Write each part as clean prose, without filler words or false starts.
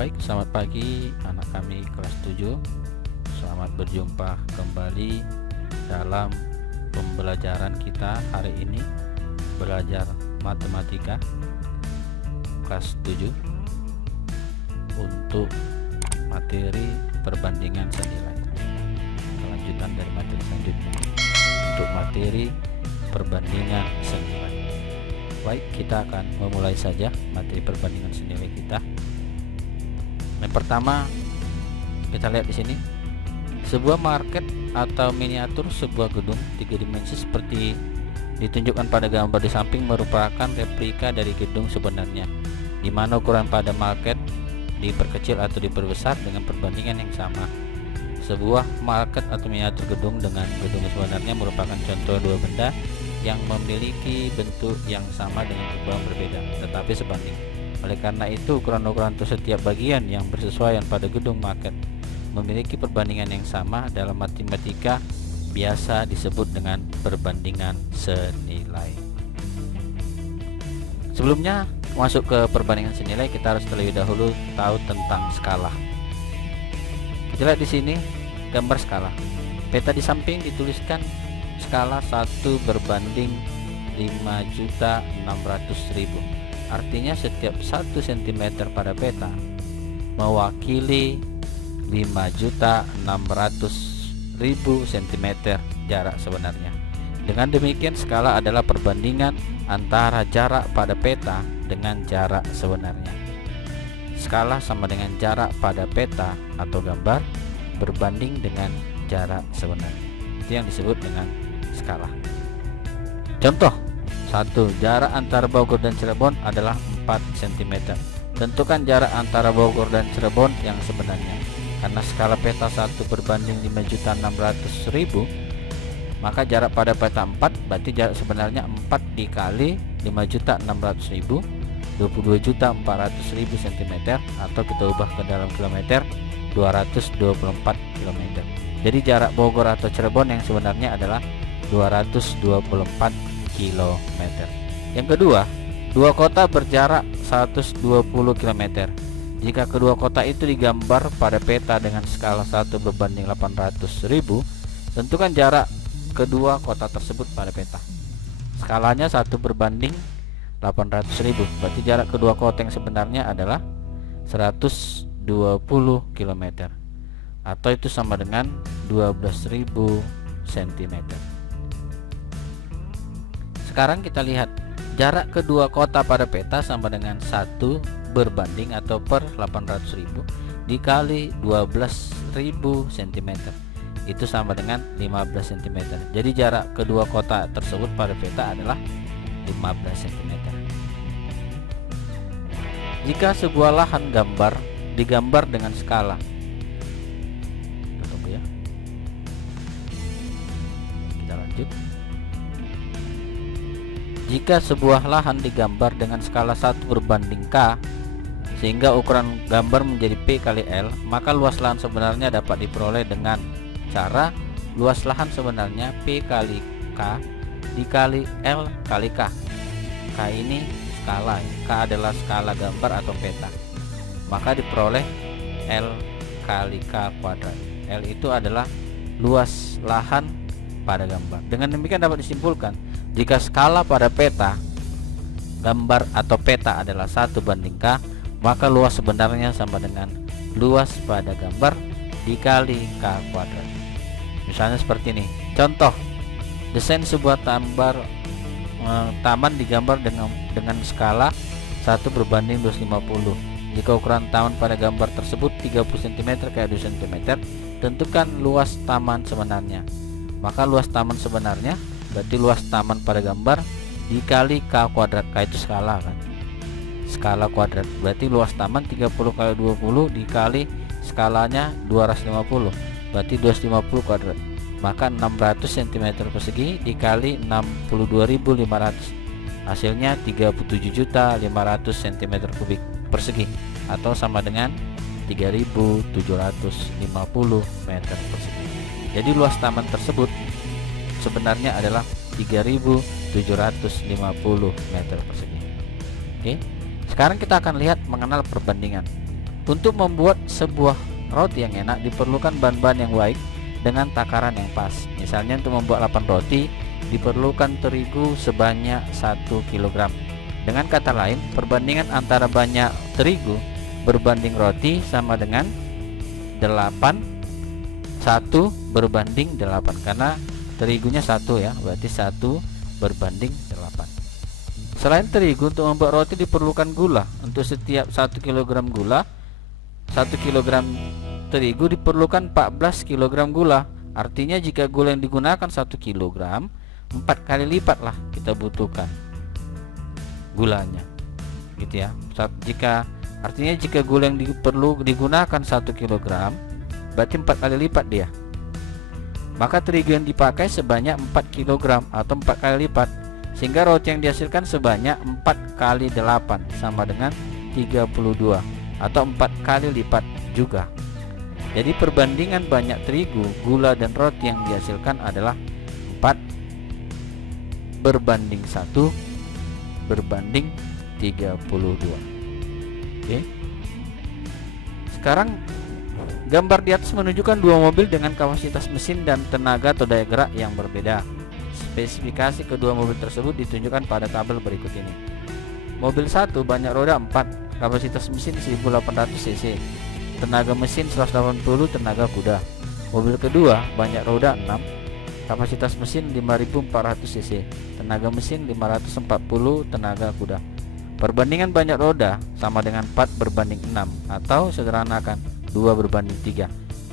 Baik, selamat pagi anak kami kelas 7. Selamat berjumpa kembali dalam pembelajaran kita hari ini, belajar matematika kelas 7 untuk materi perbandingan senilai. Kelanjutan dari materi selanjutnya untuk materi perbandingan senilai. Baik, kita akan memulai saja materi perbandingan senilai kita. Yang pertama, kita lihat di sini, sebuah market atau miniatur sebuah gedung 3 dimensi seperti ditunjukkan pada gambar di samping merupakan replika dari gedung sebenarnya, di mana ukuran pada market diperkecil atau diperbesar dengan perbandingan yang sama. Sebuah market atau miniatur gedung dengan gedung sebenarnya merupakan contoh dua benda yang memiliki bentuk yang sama dengan ukuran berbeda tetapi sebanding. Oleh karena itu, ukuran-ukuran untuk setiap bagian yang bersesuaian pada gedung market memiliki perbandingan yang sama dalam matematika biasa disebut dengan perbandingan senilai. Sebelumnya masuk ke perbandingan senilai, kita harus terlebih dahulu tahu tentang skala. Kita lihat di sini gambar skala. Peta di samping dituliskan skala 1 berbanding 5.600.000. Artinya setiap 1 cm pada peta mewakili 5.600.000 cm jarak sebenarnya. Dengan demikian, skala adalah perbandingan antara jarak pada peta dengan jarak sebenarnya. Skala sama dengan jarak pada peta atau gambar berbanding dengan jarak sebenarnya. Itu yang disebut dengan skala. Contoh 1. Jarak antara Bogor dan Cirebon adalah 4 cm. Tentukan jarak antara Bogor dan Cirebon yang sebenarnya. Karena skala peta 1 berbanding 5.600.000, maka jarak pada peta 4, berarti jarak sebenarnya 4 dikali 5.600.000, 22.400.000 cm, atau kita ubah ke dalam kilometer, 224 km. Jadi jarak Bogor atau Cirebon yang sebenarnya adalah 224 km. Yang kedua, dua kota berjarak 120 km. Jika kedua kota itu digambar pada peta dengan skala 1 berbanding 800.000, tentukan jarak kedua kota tersebut pada peta. Skalanya 1 berbanding 800.000, berarti jarak kedua kota yang sebenarnya adalah 120 km, atau itu sama dengan 12.000 cm. Sekarang kita lihat jarak kedua kota pada peta sama dengan 1 berbanding atau per 800.000 dikali 12.000 cm, itu sama dengan 15 cm. Jadi jarak kedua kota tersebut pada peta adalah 15 cm. Jika sebuah lahan gambar digambar dengan skala, tunggu ya, kita lanjut. Jika sebuah lahan digambar dengan skala 1 berbanding K sehingga ukuran gambar menjadi P kali L, maka luas lahan sebenarnya dapat diperoleh dengan cara luas lahan sebenarnya P kali K dikali L kali K. K ini skala, K adalah skala gambar atau peta, maka diperoleh L kali K kuadrat. L itu adalah luas lahan pada gambar. Dengan demikian dapat disimpulkan, jika skala pada peta gambar atau peta adalah 1 banding K, maka luas sebenarnya sama dengan luas pada gambar dikali K kuadrat. Misalnya seperti ini. Contoh, desain sebuah taman digambar dengan skala 1 berbanding 250. Jika ukuran taman pada gambar tersebut 30 cm kali 2 cm, tentukan luas taman sebenarnya. Maka luas taman sebenarnya berarti luas taman pada gambar dikali K kuadrat. K itu skala kan, skala kuadrat, berarti luas taman 30 kali 20 dikali skalanya 250, berarti 250 kuadrat. Maka 600 cm persegi dikali 62.500, hasilnya 37.500 cm kubik persegi, atau sama dengan 3.750 meter persegi. Jadi luas taman tersebut sebenarnya adalah 3.750 meter persegi. Oke, sekarang kita akan lihat mengenal perbandingan. Untuk membuat sebuah roti yang enak diperlukan bahan-bahan yang baik dengan takaran yang pas. Misalnya untuk membuat 8 roti diperlukan terigu sebanyak 1 kg. Dengan kata lain, perbandingan antara banyak terigu berbanding roti sama dengan 1 berbanding 8, karena terigunya 1 ya, berarti 1 berbanding 8. Selain terigu, untuk membuat roti diperlukan gula. Untuk setiap 1 kg gula, 1 kg terigu diperlukan 14 kg gula. Artinya jika gula yang digunakan 1 kg, 4 kali lipat lah kita butuhkan gulanya, gitu ya. Artinya jika gula yang digunakan 1 kg, berarti 4 kali lipat dia. Maka terigu yang dipakai sebanyak 4 kg atau 4 kali lipat, sehingga roti yang dihasilkan sebanyak 4 kali 8 sama dengan 32 atau 4 kali lipat juga. Jadi perbandingan banyak terigu, gula dan roti yang dihasilkan adalah 4 berbanding 1 berbanding 32. Oke. Sekarang gambar di atas menunjukkan dua mobil dengan kapasitas mesin dan tenaga atau daya gerak yang berbeda. Spesifikasi kedua mobil tersebut ditunjukkan pada tabel berikut ini. Mobil 1 banyak roda 4, kapasitas mesin 1800 cc, tenaga mesin 180 tenaga kuda. Mobil kedua banyak roda 6, kapasitas mesin 5400 cc, tenaga mesin 540 tenaga kuda. Perbandingan banyak roda sama dengan 4 berbanding 6 atau sederhanakan 2 berbanding 3.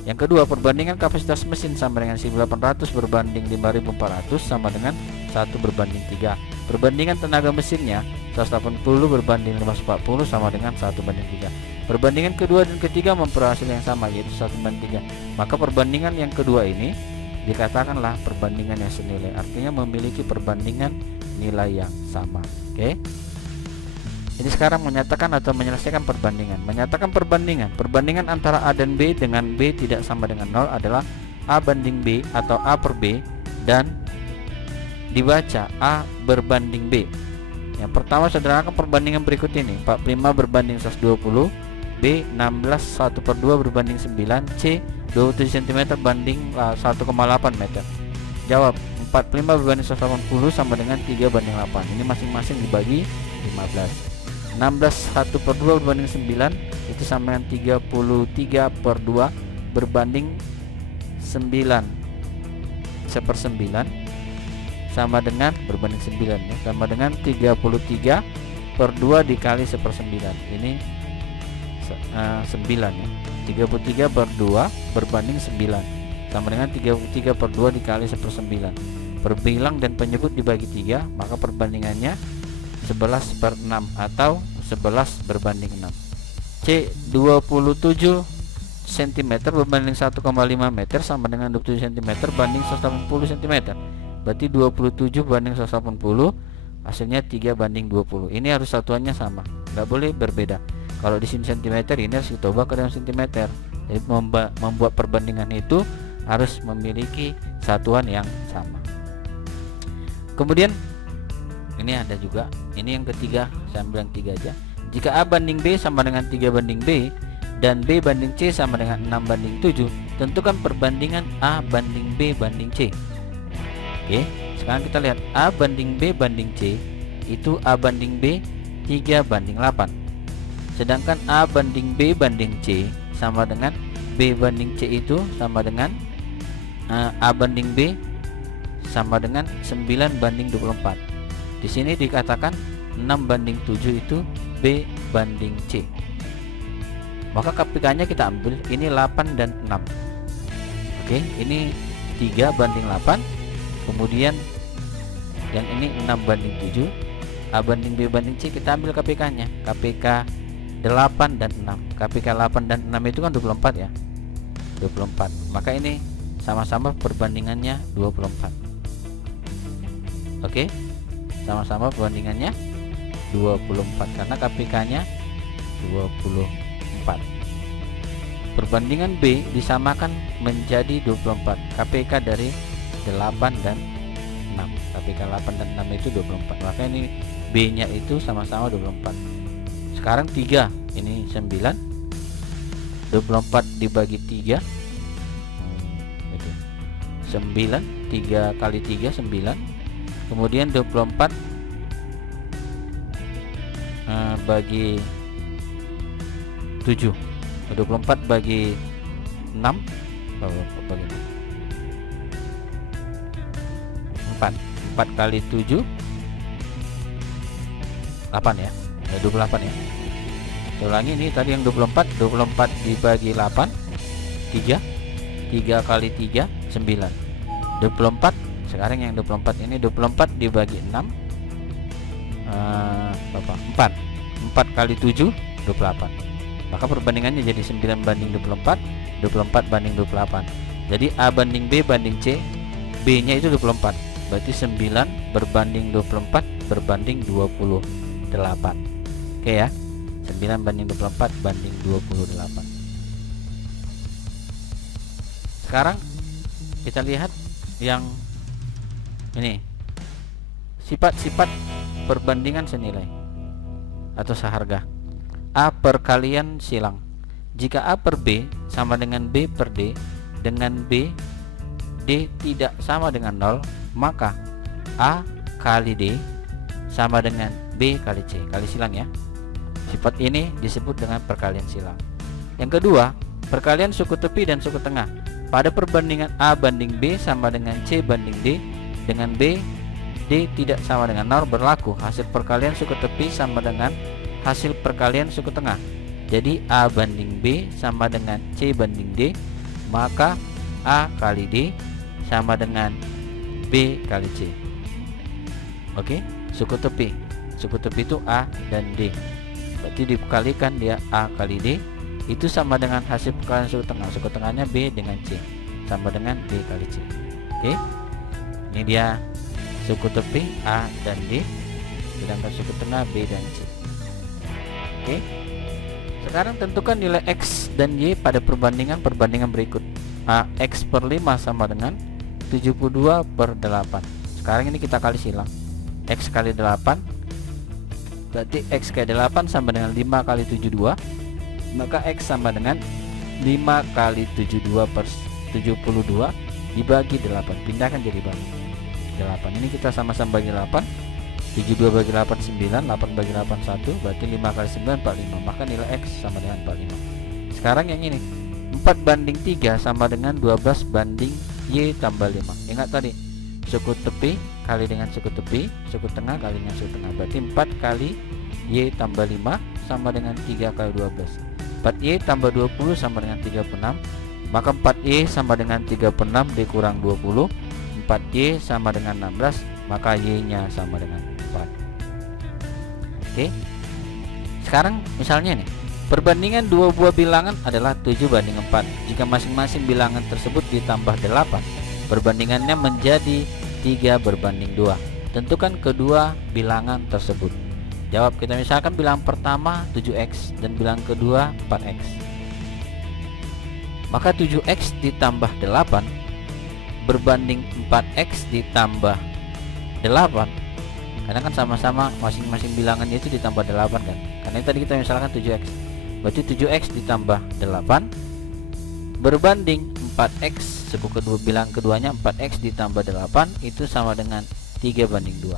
Yang kedua, perbandingan kapasitas mesin sama dengan 1800 berbanding 5400 sama dengan 1 berbanding 3. Perbandingan tenaga mesinnya 180 berbanding 540 sama dengan 1 banding 3. Perbandingan kedua dan ketiga memperoleh hasil yang sama, yaitu 1 banding 3. Maka perbandingan yang kedua ini dikatakanlah perbandingan yang senilai, artinya memiliki perbandingan nilai yang sama. Oke. Jadi sekarang menyatakan atau menyelesaikan perbandingan. Menyatakan perbandingan antara A dan B dengan B tidak sama dengan 0 adalah A banding B atau A per B, dan dibaca A berbanding B. Yang pertama, sederhanakan perbandingan berikut ini: 45 berbanding 120, B 16 1 per 2 berbanding 9, C 27 cm banding 1,8 meter. Jawab, 45 berbanding 180 sama dengan 3 banding 8. Ini masing-masing dibagi 15. 16 1 per 2 berbanding 9 itu sama dengan 33 per 2 berbanding 9 1/9 sama dengan berbanding 9 ya, sama dengan 33 per 2 dikali 1/9. Ini 9 ya. 33 per 2 berbanding 9 sama dengan 33 per 2 dikali 1/9. Perbilang dan penyebut dibagi 3, maka perbandingannya 11 per 6 atau 11 berbanding 6. C 27 cm berbanding 1,5 meter sama dengan 27 cm banding 180 cm. Berarti 27 banding 180, hasilnya 3 banding 20. Ini harus satuannya sama, nggak boleh berbeda. Kalau di sini cm, ini harus ditambah ke dalam cm. Jadi membuat perbandingan itu harus memiliki satuan yang sama. Kemudian ini ada juga, ini yang ketiga, saya ambil yang 3 aja. Jika A banding B sama dengan 3 banding B dan B banding C sama dengan 6 banding 7, tentukan perbandingan A banding B banding C. Oke, sekarang kita lihat A banding B banding C itu A banding B 3 banding 8. Sedangkan A banding B banding C sama dengan B banding C itu sama dengan A banding B sama dengan 9 banding 24. Di sini dikatakan 6 banding 7 itu B banding C. Maka KPK-nya kita ambil, ini 8 dan 6. Oke, ini 3 banding 8. Kemudian yang ini 6 banding 7. A banding B banding C kita ambil KPK-nya. KPK 8 dan 6. KPK 8 dan 6 itu kan 24 ya. 24. Maka ini sama-sama perbandingannya 24. Oke. Sama-sama perbandingannya 24 karena KPK-nya 24. Perbandingan B disamakan menjadi 24. KPK dari 8 dan 6. KPK 8 dan 6 itu 24. Maka ini B-nya itu sama-sama 24. Sekarang 3, ini 9. 24 dibagi 3 gitu. 9, 3 kali 3 9. Kemudian 24 bagi 7. 24 bagi 6 bagi 4. 4 kali 7 8 ya. 28 ya. Ulangi, ini tadi yang 24 dibagi 8 3 kali 3 9. 24 sekarang yang 24 ini 24 dibagi 6 4 kali 7 28. Maka perbandingannya jadi 9 banding 24 banding 28. Jadi A banding B banding C, B nya itu 24, berarti 9 berbanding 24 berbanding 28. Oke ya, 9 banding 24 banding 28. Sekarang kita lihat yang ini, sifat-sifat perbandingan senilai atau seharga. A perkalian silang. Jika A per B sama dengan B per D, dengan B D tidak sama dengan 0, maka A kali D sama dengan B kali C, kali silang ya. Sifat ini disebut dengan perkalian silang. Yang kedua, perkalian suku tepi dan suku tengah. Pada perbandingan A banding B sama dengan C banding D, dengan B D tidak sama dengan 0 berlaku hasil perkalian suku tepi sama dengan hasil perkalian suku tengah. Jadi A banding B sama dengan C banding D, maka A kali D sama dengan B kali C. Oke, suku tepi. Suku tepi itu A dan D. Berarti dikalikan dia A kali D, itu sama dengan hasil perkalian suku tengah. Suku tengahnya B dengan C, sama dengan B kali C. Oke. Ini dia suku tepi A dan D, sedangkan suku tengah B dan C. Oke. Sekarang tentukan nilai X dan Y pada perbandingan berikut. X per 5 sama dengan 72 per 8. Sekarang ini kita kali silang. X kali 8, berarti X kali 8 sama dengan 5 kali 72, maka X sama dengan 5 kali 72 per 72 dibagi 8. Pindahkan jadi bagi 8. Ini kita sama-sama bagi 8. 72 bagi 8 9, 8 bagi 8 1, berarti 5 kali 9 45. Maka nilai X sama dengan 45. Sekarang yang ini 4 banding 3 sama dengan 12 banding Y tambah 5. Ingat tadi, suku tepi kali dengan suku tepi, suku tengah kali dengan suku tengah. Berarti 4 kali Y tambah 5 sama dengan 3 kali 12. 4Y tambah 20 sama dengan 36. Maka 4Y sama dengan 36 dikurang 20, 4Y sama dengan 16, maka Y nya sama dengan 4. Oke. Sekarang misalnya nih, perbandingan dua buah bilangan adalah 7 banding 4. Jika masing-masing bilangan tersebut ditambah 8, perbandingannya menjadi 3 berbanding 2. Tentukan kedua bilangan tersebut. Jawab, kita misalkan bilangan pertama 7X dan bilangan kedua 4X. Maka 7X ditambah 8 berbanding 4X ditambah 8. Karena kan sama-sama masing-masing bilangannya itu ditambah 8 kan. Karena tadi kita misalkan 7X. Berarti 7X ditambah 8 berbanding 4X, suku kedua bilangan keduanya 4X ditambah 8 itu sama dengan 3 banding 2.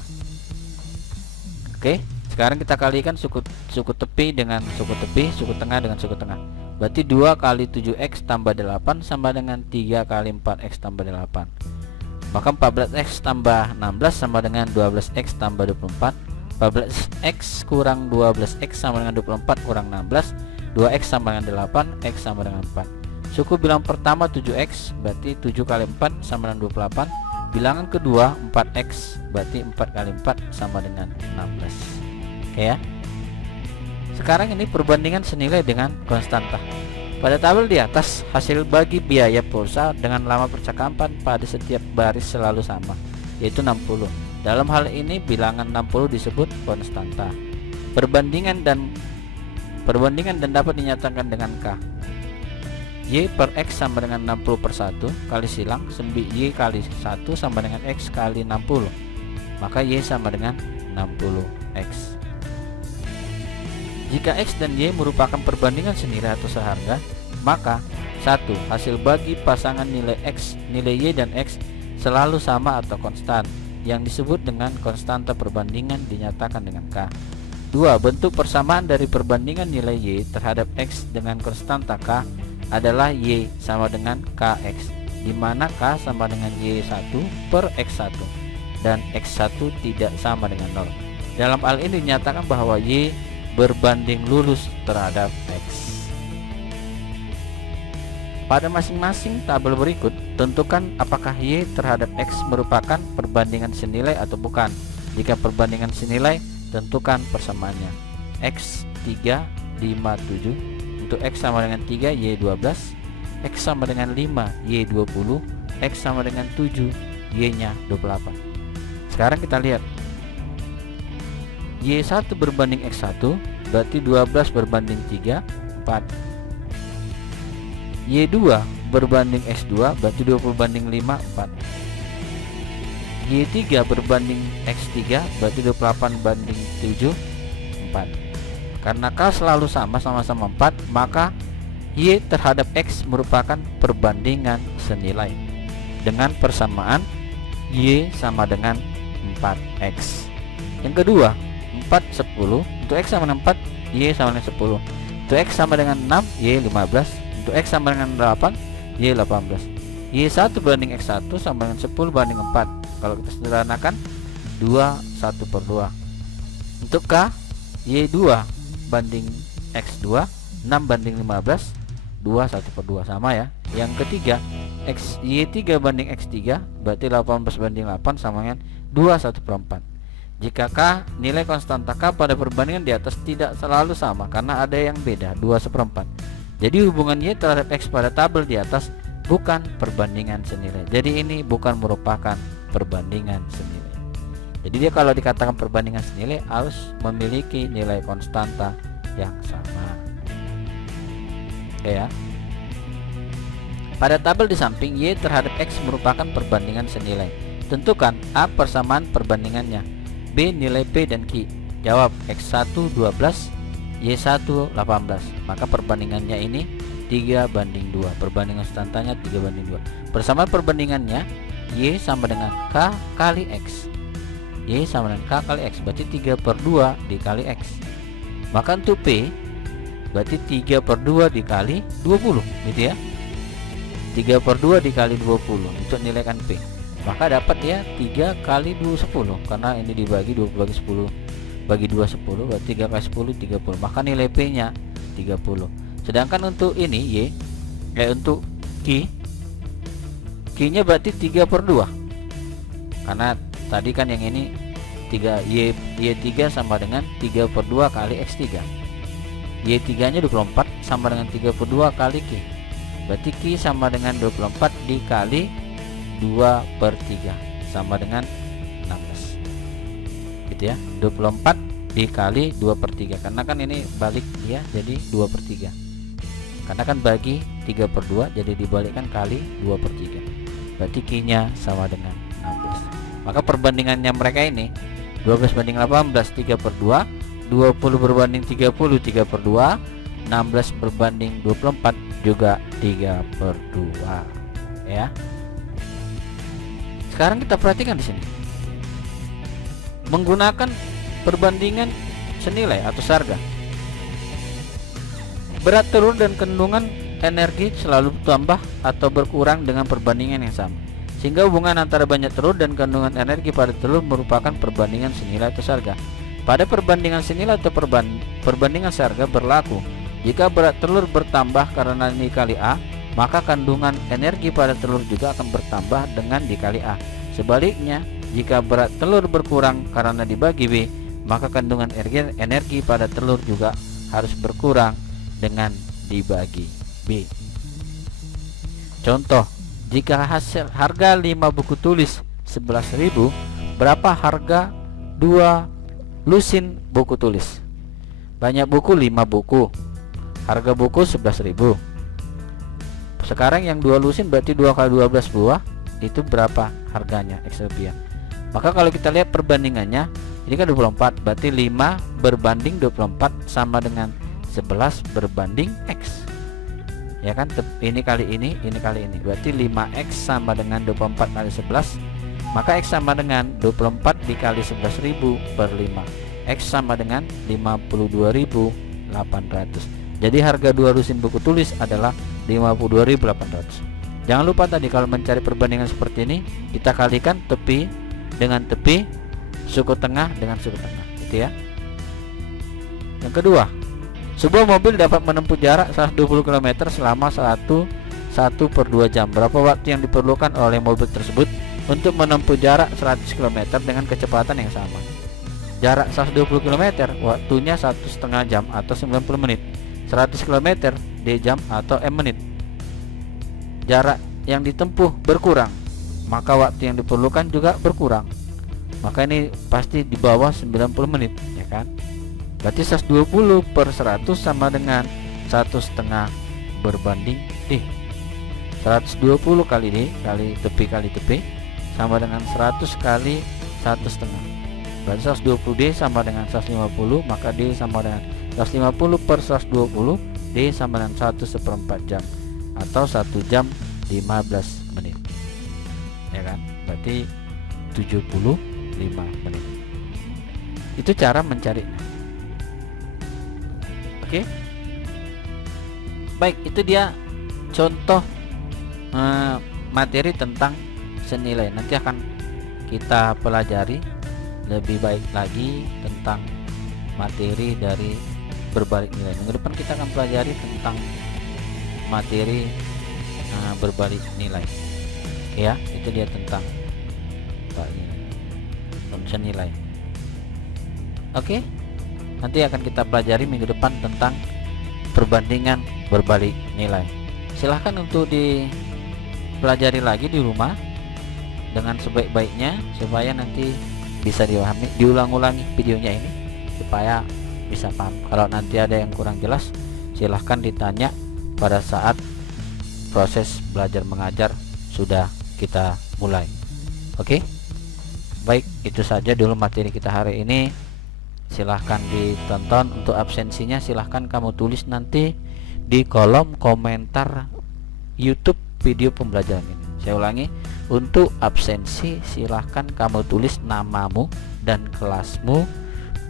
Oke, sekarang kita kalikan suku tepi dengan suku tepi, suku tengah dengan suku tengah. Berarti 2 kali 7X tambah 8 sama dengan 3 kali 4X tambah 8. Maka 14X tambah 16 sama dengan 12X tambah 24. 14X kurang 12X sama dengan 24 kurang 16. 2X sama dengan 8, X sama dengan 4. Suku bilangan pertama 7X, berarti 7 kali 4 sama dengan 28. Bilangan kedua 4X, berarti 4 kali 4 sama dengan 16. Oke ya. Sekarang ini perbandingan senilai dengan konstanta. Pada tabel di atas, hasil bagi biaya pulsa dengan lama percakapan pada setiap baris selalu sama, yaitu 60. Dalam hal ini bilangan 60 disebut konstanta. Perbandingan dan dapat dinyatakan dengan K. Y per X sama dengan 60 per 1 kali silang Y kali 1 sama dengan X kali 60. Maka Y sama dengan 60X. Jika X dan Y merupakan perbandingan senilai atau seharga, maka 1. Hasil bagi pasangan nilai X, nilai Y dan X selalu sama atau konstan, yang disebut dengan konstanta perbandingan dinyatakan dengan K. 2. Bentuk persamaan dari perbandingan nilai Y terhadap X dengan konstanta K adalah Y sama dengan Kx, di mana K sama dengan Y1 per X1 dan X1 tidak sama dengan 0. Dalam hal ini dinyatakan bahwa Y berbanding lurus terhadap X. Pada masing-masing tabel berikut, tentukan apakah Y terhadap X merupakan perbandingan senilai atau bukan. Jika perbandingan senilai, tentukan persamaannya. X 3, 5, 7. Untuk X sama dengan 3, Y 12. X sama dengan 5, Y 20. X sama dengan 7, Y nya 28. Sekarang kita lihat Y1 berbanding X1, berarti 12 berbanding 3, 4. Y2 berbanding X2, berarti 20 banding 5, 4. Y3 berbanding X3, berarti 28 banding 7, 4. Karena K selalu sama-sama 4, maka Y terhadap X merupakan perbandingan senilai dengan persamaan Y sama dengan 4X. Yang kedua, 4, 10. Untuk X sama dengan 4, Y sama dengan 10. Untuk X sama dengan 6, Y 15. Untuk X sama dengan 8, Y 18. Y1 banding X1 sama dengan 10 banding 4. Kalau kita sederhanakan 2, 1 per 2. Untuk K, Y2 banding X2, 6 banding 15, 2, 1 per 2. Sama ya. Yang ketiga, Y3 banding X3, berarti 18 banding 8 sama dengan 2, 1 per 4. Jika K, nilai konstanta K pada perbandingan di atas tidak selalu sama karena ada yang beda, 2 seperempat. Jadi hubungan Y terhadap X pada tabel di atas bukan perbandingan senilai. Jadi ini bukan merupakan perbandingan senilai. Jadi dia kalau dikatakan perbandingan senilai harus memiliki nilai konstanta yang sama. Oke ya. Pada tabel di samping, Y terhadap X merupakan perbandingan senilai. Tentukan A persamaan perbandingannya, B nilai P dan Q. Jawab X1 12, Y1 18. Maka perbandingannya ini 3 banding 2. Perbandingan konstantanya 3 banding 2. Persamaan perbandingannya Y sama dengan K kali X. Y sama dengan K kali X, berarti 3 per 2 dikali X. Maka untuk P berarti 3 per 2 dikali 20, gitu ya. 3 per 2 dikali 20 untuk nilaikan P. Maka dapat ya 3 kali 2 10, karena ini dibagi 20 bagi 10 bagi 2 10, berarti 3 kali 10 30. Maka nilai P nya 30. Sedangkan untuk ini Y, untuk Q nya berarti 3 per 2, karena tadi kan yang ini 3 Y3 sama dengan 3 per 2 kali X3. Y3 nya 24 sama dengan 3 per 2 kali Q. Berarti Q sama dengan 24 dikali 2 per 3 sama dengan 16, gitu ya. 24 dikali 2 per 3, karena kan ini balik ya, jadi 2 per 3. Karena kan bagi 3 per 2, jadi dibalikkan kali 2 per 3. Berarti Q nya sama dengan 16. Maka perbandingannya mereka ini 12 banding 18 3 per 2, 20 berbanding 30 3 per 2, 16 berbanding 24 juga 3 per 2 ya. Sekarang kita perhatikan di sini. Menggunakan perbandingan senilai atau sarga. Berat telur dan kandungan energi selalu bertambah atau berkurang dengan perbandingan yang sama. Sehingga hubungan antara banyak telur dan kandungan energi pada telur merupakan perbandingan senilai atau sarga. Pada perbandingan senilai atau perbandingan sarga berlaku jika berat telur bertambah karena dikali A, maka kandungan energi pada telur juga akan bertambah dengan dikali A. Sebaliknya, jika berat telur berkurang karena dibagi B, maka kandungan energi pada telur juga harus berkurang dengan dibagi B. Contoh, jika harga 5 buku tulis 11.000, berapa harga 2 lusin buku tulis? Banyak buku 5 buku, harga buku 11.000. Sekarang yang 2 lusin berarti 2 kali 12 buah, itu berapa harganya? X rupiah. Maka kalau kita lihat perbandingannya, ini kan 24, berarti 5 berbanding 24 sama dengan 11 berbanding X. ya kan, ini kali ini kali ini, berarti 5x sama dengan 24 kali 11, maka x sama dengan 24 dikali 11.000 per 5, x sama dengan 52.800. Jadi harga 2 lusin buku tulis adalah 52.800. Jangan lupa tadi kalau mencari perbandingan seperti ini, kita kalikan tepi dengan tepi, suku tengah dengan suku tengah, gitu ya. Yang kedua, sebuah mobil dapat menempuh jarak 120 km selama 1/2 jam. Berapa waktu yang diperlukan oleh mobil tersebut untuk menempuh jarak 100 km dengan kecepatan yang sama? Jarak 120 km, waktunya 1,5 jam atau 90 menit. 100 km D jam atau M menit. Jarak yang ditempuh berkurang, maka waktu yang diperlukan juga berkurang. Maka ini pasti di bawah 90 menit, ya kan? Berarti 120 per 100 sama dengan 1,5 berbanding D. 120 kali D kali tepi sama dengan 100 kali 1,5. Berarti 120 D sama dengan 150, maka D sama dengan 150 per 120, D sama dengan 1/4 jam atau 1 jam 15 menit, ya kan? Berarti 75 menit. Itu cara mencarinya. Oke. Baik, itu dia contoh materi tentang senilai. Nanti akan kita pelajari lebih baik lagi tentang materi dari berbalik nilai. Minggu depan kita akan pelajari tentang materi berbalik nilai. Ya, itu dia tentang senilai. Oke. Nanti akan kita pelajari minggu depan tentang perbandingan berbalik nilai. Silahkan untuk dipelajari lagi di rumah dengan sebaik-baiknya supaya nanti bisa dipahami, diulang-ulangi videonya ini supaya bisa paham. Kalau nanti ada yang kurang jelas, silahkan ditanya pada saat proses belajar mengajar sudah kita mulai. Oke? Baik, itu saja dulu materi kita hari ini. Silahkan ditonton. Untuk absensinya silahkan kamu tulis nanti di kolom komentar YouTube video pembelajaran ini. Saya ulangi, untuk absensi silahkan kamu tulis namamu dan kelasmu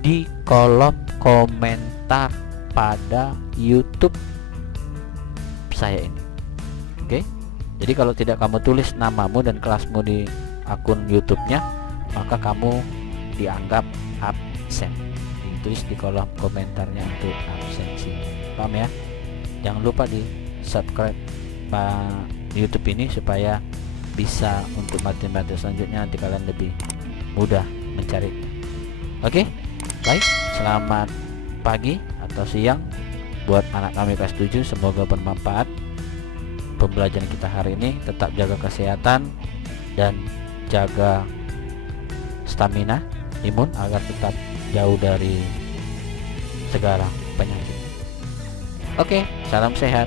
di kolom komentar pada YouTube saya ini. Oke? Jadi kalau tidak kamu tulis namamu dan kelasmu di akun YouTube-nya, maka kamu dianggap absen. Tulis di kolom komentarnya untuk absensi. Paham ya? Jangan lupa di subscribe YouTube ini supaya bisa untuk materi-materi selanjutnya nanti kalian lebih mudah mencari. Oke? Baik, selamat pagi atau siang buat anak kami kelas 7. Semoga bermanfaat pembelajaran kita hari ini. Tetap jaga kesehatan dan jaga stamina, imun agar tetap jauh dari segala penyakit. Oke, salam sehat.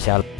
Shalom.